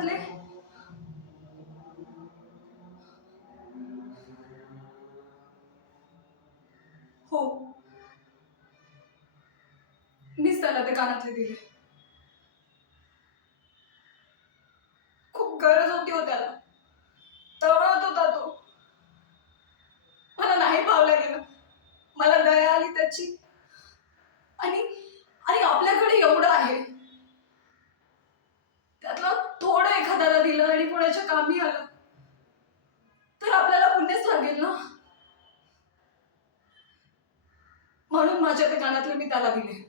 कानातले? हो, मीच त्याला ते कानातले दिले. खूप गरज होती हो त्याला. तळमळत होता तो. मला नाही पावलं गेलं. मला दया आली त्याची. आणि आणि आपल्याकडे एवढं आहे. त्यातलं थोडं एखाद्याला दिलं आणि कोणाच्या कामी आलं, तर आपल्याला पुण्यच लागेल ना. म्हणून माझ्या ते कानातले मी त्याला दिले.